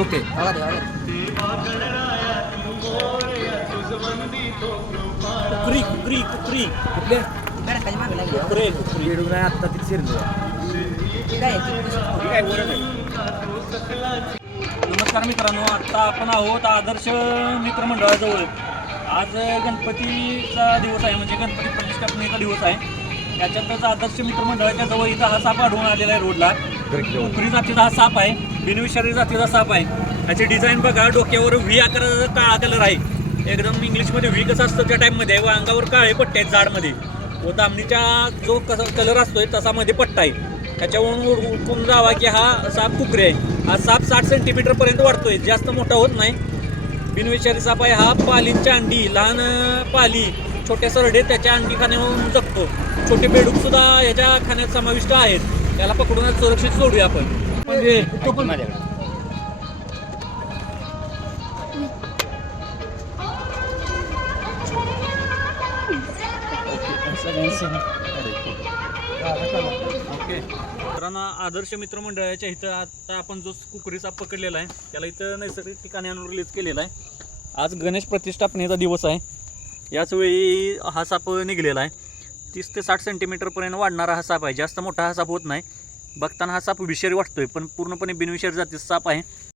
Okay. बघा ते, बघा कुकरी कुकरी कुकरी कुठले. कुकरे कुकरी नाही आत्ता शिरलो नमस्कार मित्रांनो आता आपण आहोत आदर्श मित्रमंडळाजवळ. आज गणपतीचा दिवस आहे म्हणजे गणपती प्रतिष्ठापनेचा दिवस आहे. त्याच्यातच आदर्श मित्रमंडळाच्या जवळ इथं हा साप आढळून आलेला आहे रोडला. कुकरी जातीचा हा साप आहे. बिनविषारी जातीचा साप आहे. त्याची डिझाईन बघा डोक्यावर व्ही आकाराचा काळा कलर आहे. एकदम इंग्लिशमध्ये व्ही कसं असतं त्या टाईपमध्ये व अंगावर काळे पट्टे आहेत जाडमध्ये. व दामणीचा जो कसा कलर असतोय तसा मध्ये पट्टा आहे. त्याच्यावरून उठून जावा की हा साप कुकरे आहे. हा साप साठ सेंटीमीटरपर्यंत वाढतोय जास्त मोठा होत नाही. बिनविषारी साप आहे हा पालींच्या अंडी लहान पाली छोट्या सरडे त्याच्या अंडी खाण्यावरून जगतो. छोटे बेडूकसुद्धा याच्या खाण्यात समाविष्ट आहेत. त्याला पकडून सुरक्षित सोडूया आपण. म्हणजे तो पण ओके मित्रांनो आदर्श इथं आता आपण जो कुकरीचा साप पकडलेला आहे त्याला इथं नैसर्गिक ठिकाणी आणून रिलीज केलेला आहे. आज गणेश प्रतिष्ठापनेचा दिवस आहे. याच वेळी हा साप निघलेला आहे. तीस ते साठ सेंटीमीटरपर्यंत वाढणारा हा साप आहे. जास्त मोठा हा साप होत नाही. बघताना हा साप विषारी वाटतोय पण पूर्णपणे बिनविषारी जातीचा साप आहे.